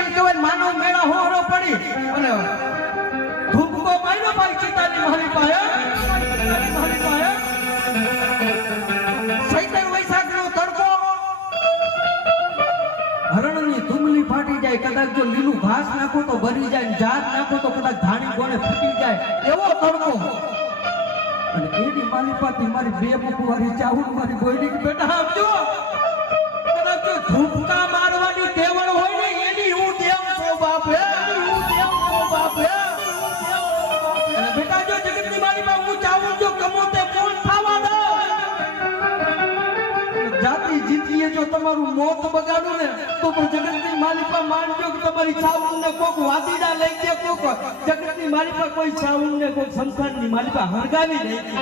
એમ કહેવાય માનવ મેળા હોરો પડી. અને ધૂપકો માર્યો ભાઈ ચિતાની મારી પાસે. મારી ફાટી જાય, કદાચ લીલું ઘાસ નાખો તો ભરી જાય જાત નાખો કદાચ ધાણી ગોળે ફૂટી જાય. એવો તડકો. મારી બે બુકવારી ચાહુલ મારી ગોયડી બેટા ધૂપકા જાતિ જીતીએ જો તમારું મોત બગાડું ને, તો પણ જગતની માલિકા માનજો કે તમારી છાવણને કોક વાદીડા લઈ દે કોક જગતની માલિકા કોઈ છાવણને કોક સંસારની માલિકા હરગાવી લઈ દે.